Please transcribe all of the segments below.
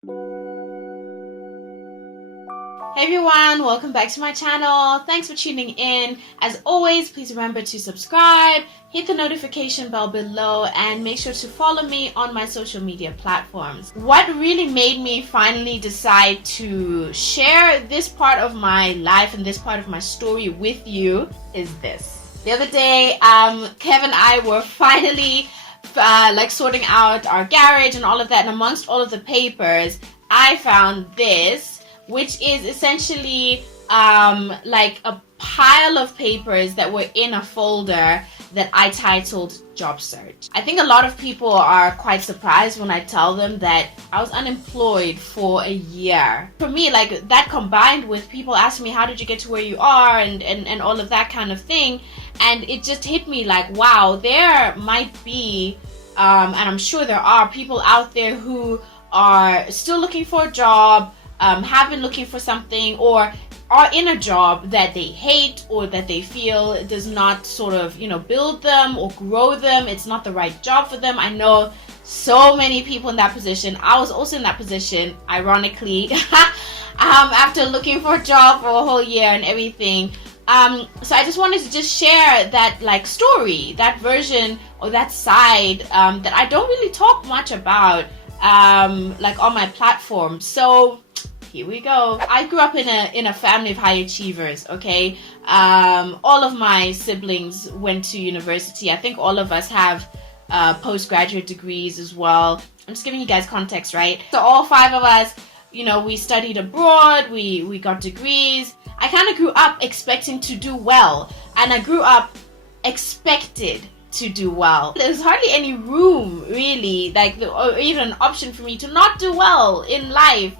Hey everyone, welcome back to my channel. Thanks for tuning in. As always, please remember to subscribe, hit the notification bell below, and make sure to follow me on my social media platforms. What really made me finally decide to share this part of my life and this part of my story with you is this. The other day, Kev and I were finally sorting out our garage and all of that, and amongst all of the papers, I found this, which is essentially like a pile of papers that were in a folder that I titled Job Search. I think a lot of people are quite surprised when I tell them that I was unemployed for a year. For me, like, that combined with people asking me, how did you get to where you are, and all of that kind of thing, and it just hit me like, wow, there might be, and I'm sure there are people out there who are still looking for a job, have been looking for something, or are in a job that they hate or that they feel does not sort of, build them or grow them. It's not the right job for them. I know so many people in that position. I was also in that position, ironically, after looking for a job for a whole year and everything. So I just wanted to just share that story, that version or that side that I don't really talk much about on my platform. So here we go. I grew up in a family of high achievers, okay? All of my siblings went to university. I think all of us have postgraduate degrees as well. I'm just giving you guys context, right? So all 5 of us, we studied abroad, we got degrees. I kind of grew up expecting to do well, and I grew up expected to do well. There's hardly any room, really, or even an option for me to not do well in life,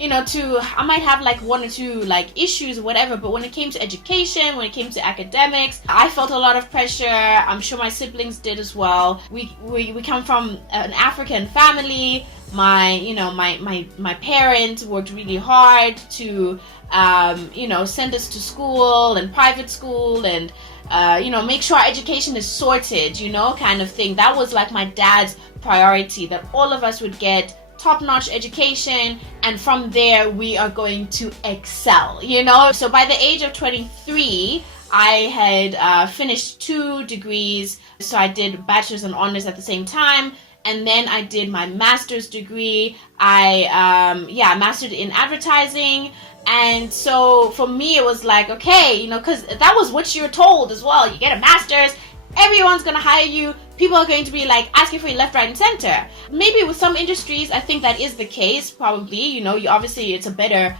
I might have 1 or 2 issues or whatever, but when it came to education, when it came to academics, I felt a lot of pressure. I'm sure my siblings did as well. We come from an African family. My parents worked really hard to send us to school and private school and make sure our education is sorted, kind of thing. That was my dad's priority, that all of us would get top-notch education, and from there we are going to excel, So by the age of 23, I had finished 2 degrees. So I did bachelor's and honors at the same time, and then I did my master's degree. I mastered in advertising. And so for me it was okay, because that was what you were told as well. You get a master's, everyone's gonna hire you. People are going to be asking for you left, right, and center. Maybe with some industries, I think that is the case. Probably, you obviously it's a better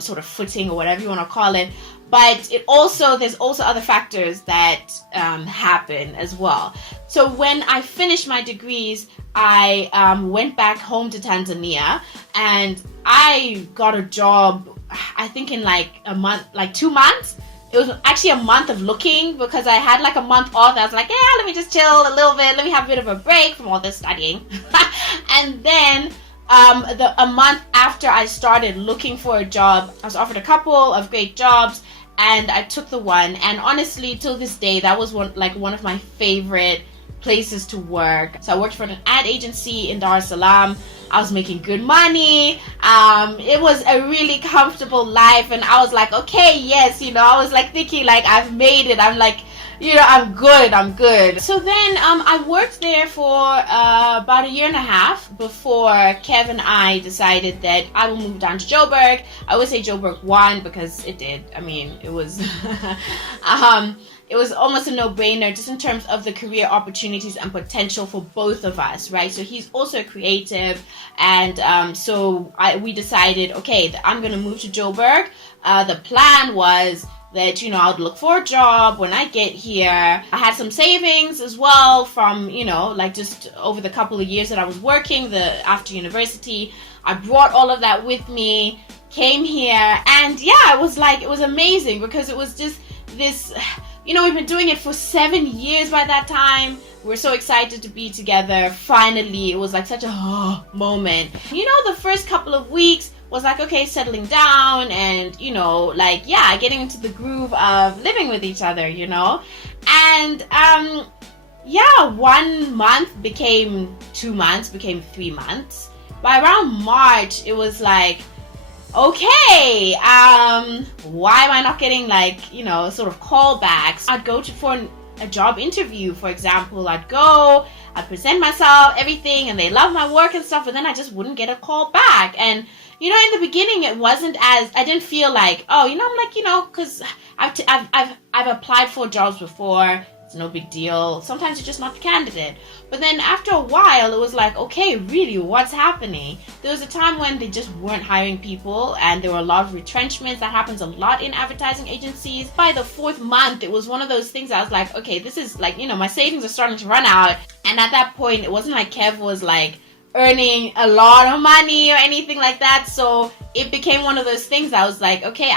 sort of footing or whatever you want to call it. But there's also other factors that happen as well. So when I finished my degrees, I went back home to Tanzania, and I got a job. I think in a month, 2 months. It was actually a month of looking, because I had a month off. I was like, yeah, let me just chill a little bit. Let me have a bit of a break from all this studying. And then a month after I started looking for a job, I was offered a couple of great jobs, and I took the one. And honestly, till this day, that was one of my favorite places to work. So I worked for an ad agency in Dar es Salaam. I was making good money. It was a really comfortable life, and I was okay, yes, I was thinking I've made it. I'm I'm good. So then I worked there for about a year and a half before Kev and I decided that I will move down to Joburg. I always say Joburg 1 because it did. I mean, it was it was almost a no-brainer just in terms of the career opportunities and potential for both of us, right? So he's also creative, and we decided, okay, I'm going to move to Joburg. The plan was that, I'd look for a job when I get here. I had some savings as well from, just over the couple of years that I was working after university. I brought all of that with me, came here, and yeah, it was amazing, because it was just this... we've been doing it for 7 years by that time. We're so excited to be together. Finally, it was such a moment. The first couple of weeks was okay, settling down and, getting into the groove of living with each other, And, 1 month became 2 months, became 3 months. by around March, it was like, okay, why am I not getting like, sort of callbacks? I'd go for a job interview, for example. I'd present myself, everything, and they love my work and stuff, but then I just wouldn't get a call back. And, in the beginning, it wasn't I didn't feel like, I'm like, because I've applied for jobs before. It's no big deal. Sometimes you're just not the candidate. But then after a while, it was like, okay, really, what's happening? There was a time when they just weren't hiring people, and there were a lot of retrenchments. That happens a lot in advertising agencies. By the 4th month, it was one of those things I was like, okay, this is like, my savings are starting to run out. And at that point, it wasn't like Kev was like earning a lot of money or anything like that. So it became one of those things I was like, okay,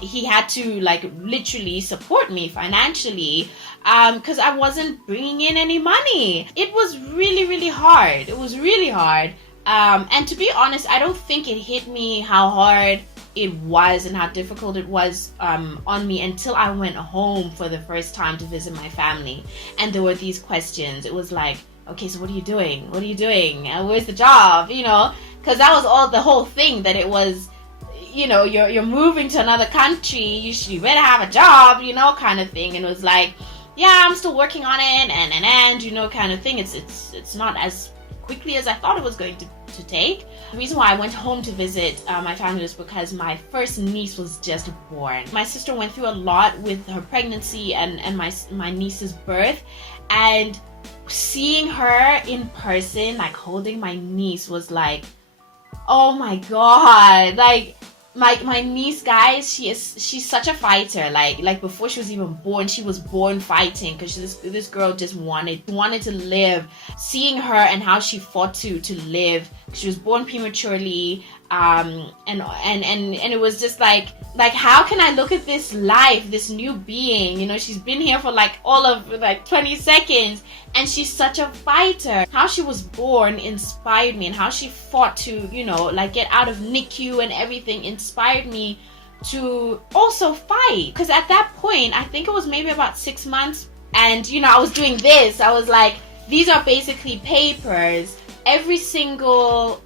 he had to like literally support me financially, because I wasn't bringing in any money. It was really, really hard. It was really hard. And to be honest, I don't think it hit me how hard it was and how difficult it was on me until I went home for the first time to visit my family. And there were these questions. It was like, okay, so what are you doing? What are you doing? Where's the job? Because that was the whole thing, that it was, you're moving to another country, you better have a job, kind of thing. And it was like, yeah, I'm still working on it, and kind of thing. It's not as quickly as I thought it was going to take. The reason why I went home to visit my family was because my first niece was just born. My sister went through a lot with her pregnancy and my niece's birth, and seeing her in person, like holding my niece, was like, oh my god. Like my niece, guys, she's such a fighter. Like before she was even born, she was born fighting, because this girl just wanted to live. Seeing her and how she fought to live. She was born prematurely, and it was just like how can I look at this life, this new being? She's been here for like all of like 20 seconds, and she's such a fighter. How she was born inspired me, and how she fought to like get out of NICU and everything inspired me to also fight. Because at that point, I think it was maybe about 6 months, and I was doing this. I was like, these are basically papers. Every single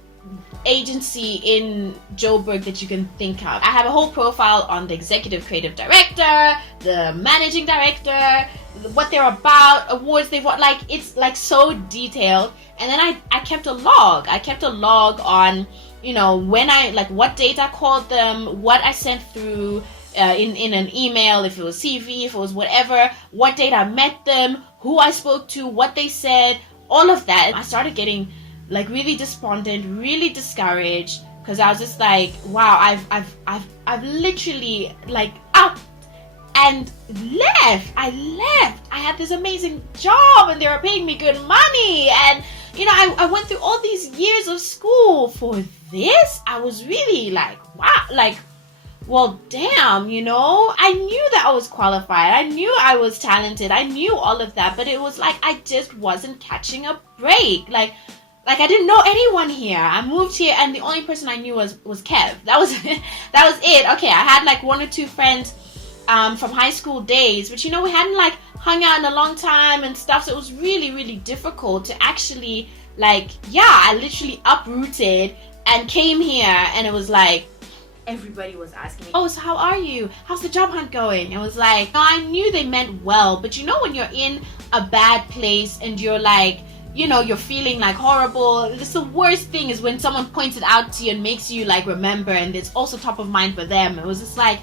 agency in Joburg that you can think of. I have a whole profile on the executive creative director, the managing director, what they're about, awards they've won. Like, it's like so detailed. And then I kept a log. I kept a log on, when what date I called them, what I sent through in an email, if it was CV, if it was whatever, what date I met them, who I spoke to, what they said, all of that. I started getting like really despondent, really discouraged, because I was just like, wow, I've literally like up and left. I had this amazing job, and they were paying me good money, and I went through all these years of school for this. I was really like, wow, like, well, damn, I knew that I was qualified. I knew I was talented. I knew all of that, but it was like I just wasn't catching a break. Like I didn't know anyone here. I moved here, and the only person I knew was Kev. That was it. Okay, I had like 1 or 2 friends from high school days, but we hadn't like hung out in a long time and stuff. So it was really, really difficult to actually I literally uprooted and came here, and it was like everybody was asking me, oh, so how are you? How's the job hunt going? It was like, I knew they meant well, but when you're in a bad place and you're like, you're feeling like horrible. It's the worst thing is when someone points it out to you and makes you like remember, and it's also top of mind for them. It was just like,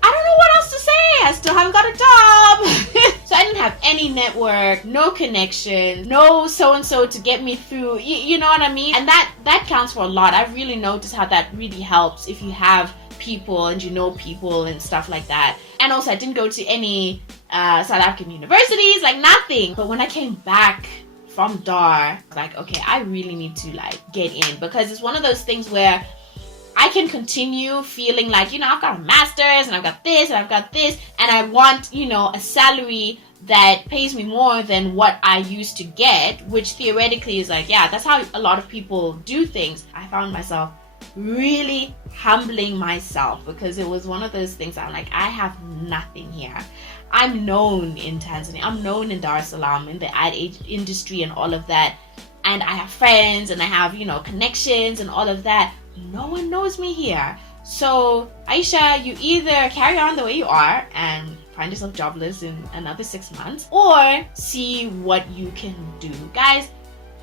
I don't know what else to say. I still haven't got a job. So I didn't have any network, no connection, no so-and-so to get me through. You know what I mean? And that counts for a lot. I've really noticed how that really helps if you have people and people and stuff like that. And also, I didn't go to any South African universities, like nothing. But when I came back from DAR, like, okay, I really need to like get in, because it's one of those things where I can continue feeling like, I've got a master's and I've got this and I've got this, and I want, a salary that pays me more than what I used to get, which theoretically is like, yeah, that's how a lot of people do things. I found myself really humbling myself, because it was one of those things I'm like, I have nothing here. I'm known in Tanzania, I'm known in Dar es Salaam, in the ad industry and all of that. and I have friends and I have, connections and all of that. No one knows me here. So, Aisha, you either carry on the way you are and find yourself jobless in another 6 months, or see what you can do. Guys,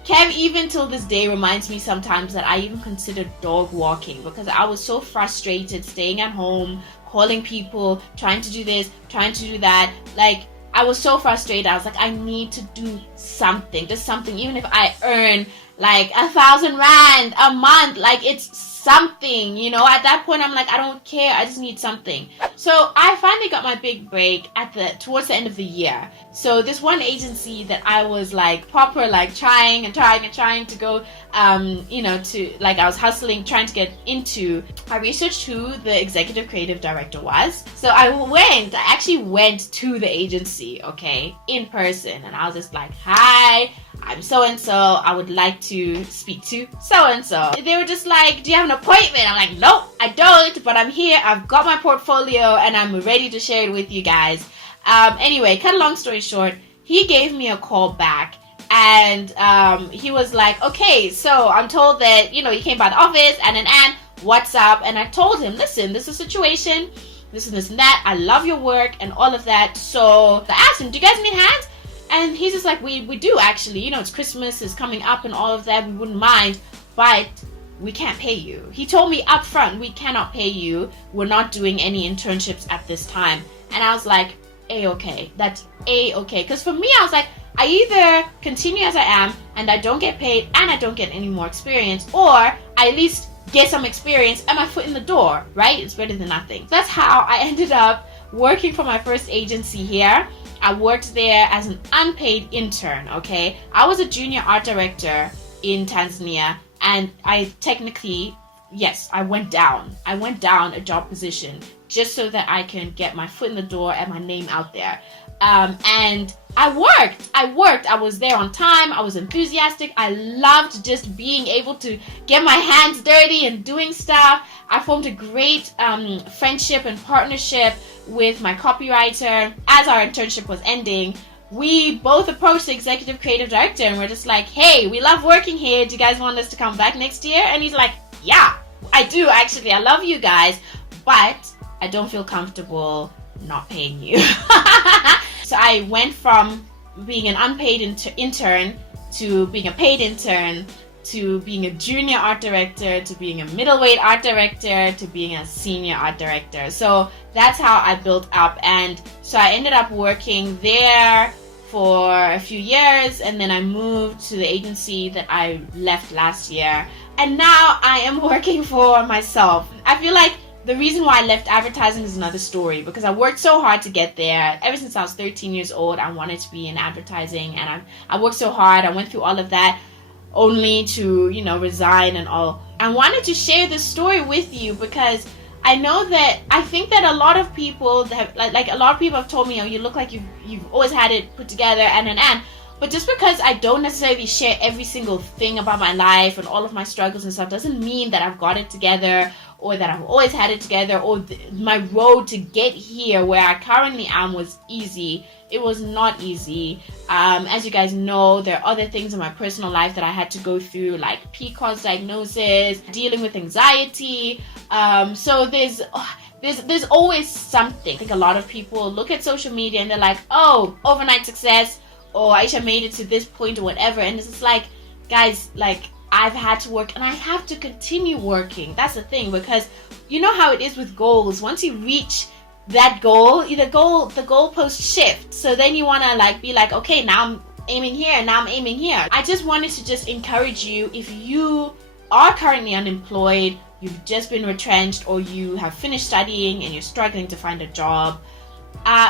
Kev even till this day reminds me sometimes that I even considered dog walking, because I was so frustrated staying at home, calling people, trying to do this, trying to do that. Like, I was so frustrated. I was like, I need to do something. Just something. Even if I earn like 1,000 rand a month, like it's something, At that point, I'm like, I don't care. I just need something. So I finally got my big break towards the end of the year. So this one agency that I was like proper, like trying to go, I was hustling, trying to get into. I researched who the executive creative director was. So I actually went to the agency, okay, in person. And I was just like, hi, I'm so-and-so. I would like to speak to so-and-so. They were just like, do you have an appointment? I'm like, nope, I don't, but I'm here. I've got my portfolio and I'm ready to share it with you guys. Anyway, cut a long story short, he gave me a call back and he was like, okay, so I'm told that, you came by the office and what's up? And I told him, listen, this is a situation, this and that. I love your work and all of that. So I asked him, do you guys need hands? And he's just like, we do actually, it's Christmas is coming up and all of that. We wouldn't mind, but we can't pay you. He told me up front, we cannot pay you. We're not doing any internships at this time. And I was like, A-okay. That's A-okay. Because for me, I was like, I either continue as I am and I don't get paid and I don't get any more experience, or I at least get some experience and my foot in the door, right? It's better than nothing. That's how I ended up working for my first agency here. I worked there as an unpaid intern, okay? I was a junior art director in Tanzania, and I technically, yes, I went down a job position just so that I can get my foot in the door and my name out there. And I worked. I was there on time. I was enthusiastic. I loved just being able to get my hands dirty and doing stuff. I formed a great friendship and partnership with my copywriter. As our internship was ending, we both approached the executive creative director and we're just like, hey, we love working here. Do you guys want us to come back next year? And he's like, yeah, I do actually. I love you guys, but I don't feel comfortable not paying you. So I went from being an unpaid intern to being a paid intern to being a junior art director to being a middleweight art director to being a senior art director. So that's how I built up. And so I ended up working there for a few years, and then I moved to the agency that I left last year. And now I am working for myself. I feel like the reason why I left advertising is another story, because I worked so hard to get there. Ever since I was 13 years old, I wanted to be in advertising, and I worked so hard. I went through all of that only to, resign and all. I wanted to share this story with you because I think that a lot of people that have, like a lot of people have told me, oh, you look like you've always had it put together and. But just because I don't necessarily share every single thing about my life and all of my struggles and stuff doesn't mean that I've got it together or that I've always had it together or my road to get here where I currently am was easy. It was not easy. As you guys know, there are other things in my personal life that I had to go through, like PCOS diagnosis, dealing with anxiety. So there's always something. I think a lot of people look at social media and they're like, oh, overnight success, or Aisha made it to this point or whatever. And it's just like, guys, like I've had to work and I have to continue working. That's the thing, because you know how it is with goals. Once you reach that goal, the goalposts shift. So then you want to be like, okay, now I'm aiming here and now I'm aiming here. I just wanted to just encourage you, if you are currently unemployed, you've just been retrenched, or you have finished studying and you're struggling to find a job,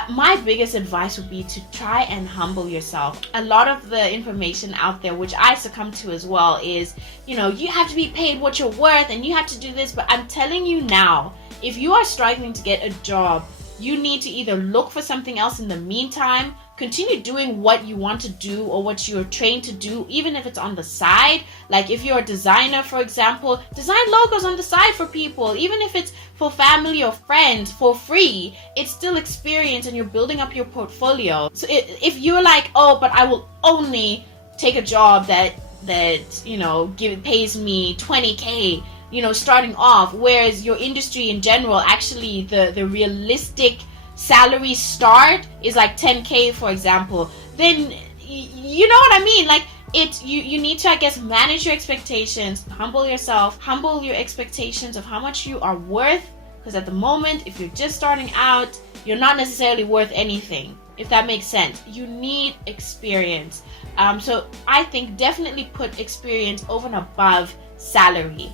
my biggest advice would be to try and humble yourself. A lot of the information out there, which I succumb to as well, is, you have to be paid what you're worth and you have to do this. But I'm telling you now, if you are struggling to get a job, you need to either look for something else in the meantime, continue doing what you want to do or what you're trained to do, even if it's on the side. Like if you're a designer, for example, design logos on the side for people, even if it's for family or friends for free. It's still experience and you're building up your portfolio. So if you're like, oh, but I will only take a job that that, pays me 20K, starting off, whereas your industry in general, actually the realistic salary start is like 10K, for example, then you know what I mean? Like, you need to, I guess, manage your expectations, humble yourself, humble your expectations of how much you are worth, because at the moment, if you're just starting out, you're not necessarily worth anything, if that makes sense. You need experience. So I think definitely put experience over and above salary.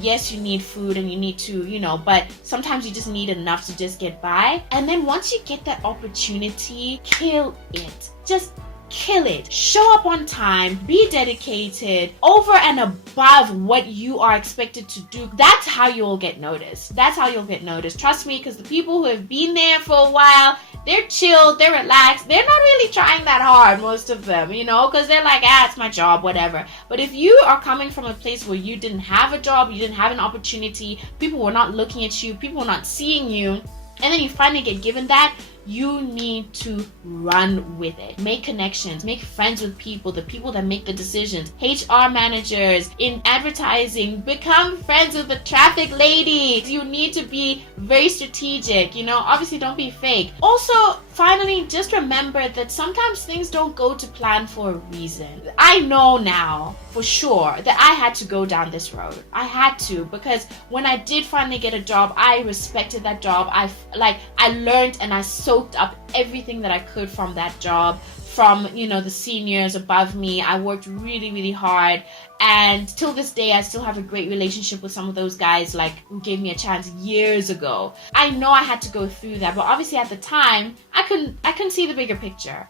Yes, you need food and you need to, but sometimes you just need enough to just get by. And then once you get that opportunity, kill it. Just kill it. Show up on time, be dedicated, over and above what you are expected to do. That's how you'll get noticed. That's how you'll get noticed. Trust me, because the people who have been there for a while, they're chilled, they're relaxed, they're not really trying that hard, most of them, because they're like, it's my job, whatever. But if you are coming from a place where you didn't have a job, you didn't have an opportunity, people were not looking at you, people were not seeing you, and then you finally get given that, you need to run with it. Make connections, make friends with people, the people that make the decisions, HR managers, in advertising, become friends with the traffic ladies. You need to be very strategic, obviously don't be fake. Also, finally, just remember that sometimes things don't go to plan for a reason. I know now for sure that I had to go down this road. I had to, because when I did finally get a job, I respected that job. I learned and I soaked up everything that I could from that job, from the seniors above me. I worked really, really hard, and till this day I still have a great relationship with some of those guys, like, who gave me a chance years ago. I know I had to go through that, but obviously at the time I couldn't see the bigger picture.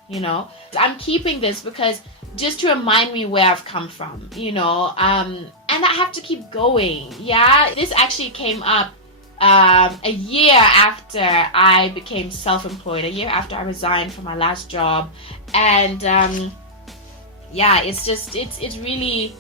I'm keeping this because just to remind me where I've come from, and I have to keep going. This actually came up a year after I became self-employed, a year after I resigned from my last job. And it's really,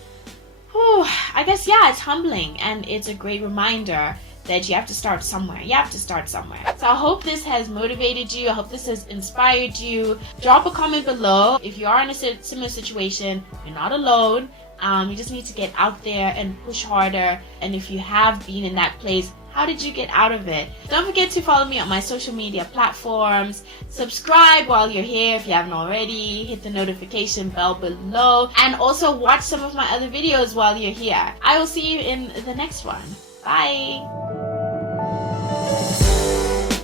I guess, it's humbling, and it's a great reminder that you have to start somewhere. So I hope this has motivated you. I hope this has inspired you. Drop a comment below. If you are in a similar situation, you're not alone. You just need to get out there and push harder. And if you have been in that place, how did you get out of it? Don't forget to follow me on my social media platforms. Subscribe while you're here if you haven't already. Hit the notification bell below. And also watch some of my other videos while you're here. I will see you in the next one. Bye.